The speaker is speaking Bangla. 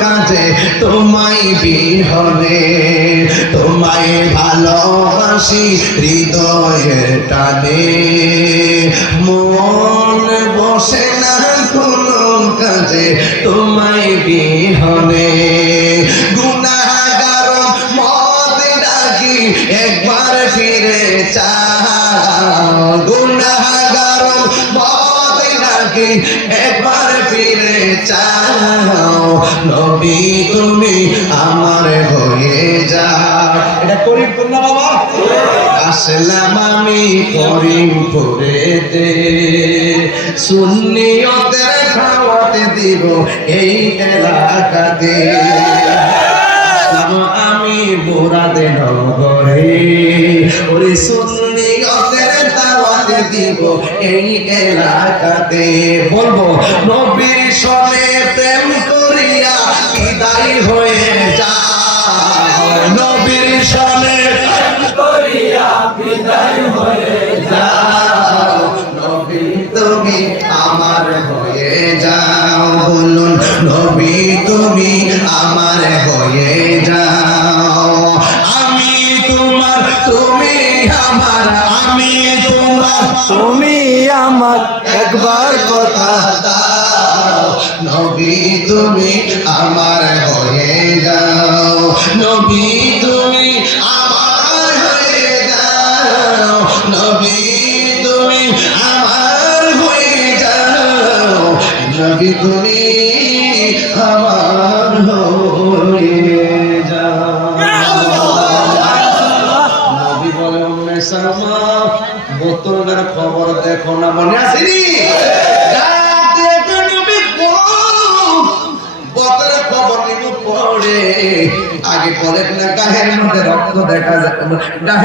কাজে তোমায় বিহনে, তোমায় ভালোবাসি হৃদয়ের টানে, মন বসে না কোনো কাজে তোমায় বিহনে। গুনাহগার মত ডাকি একবার ফিরে চাও, গুনাহগার মত ডাকি একবার ফিরে চাও, নবী তুমি আমার হয়ে যাও। এটা করিমপুর না বাবা? আসলাম আমি করিমপুরেতে, সুন্নিয়তের দাওয়াত দিব এই এলাকাতে। আসলাম আমি মুরাদে নগরে, ওরে সুন্নিয়তের দাওয়াত দিব এই এলাকাতে। বলবো নবীর সনে প্রেম করিয়া বিদায় হয়ে যাও, নবীর সনে প্রেম করিয়া বিদায় হয়ে যাও, নবী তুমি আমার হয়ে যাও। বলুন নবী তুমি আমার হয়ে যাও। আমি তোমার তুমি আমার, আমি তোমার তুমি আমার, একবার কথা দাও, নবী তুমি আমার হয়ে যাও, নবী তুমি আমার হয়ে যাও, নবী তুমি আমার হয়ে যাও, নবী তুমি আমার হয়ে যাও। নবী বলে উম্মে সালমা বোতলের খবর দেখো না, মনে আসেনি? বোতলের খবর নিব পড়ে, আগে বলেন না গায়ের মধ্যে রক্ত দেখা যায়।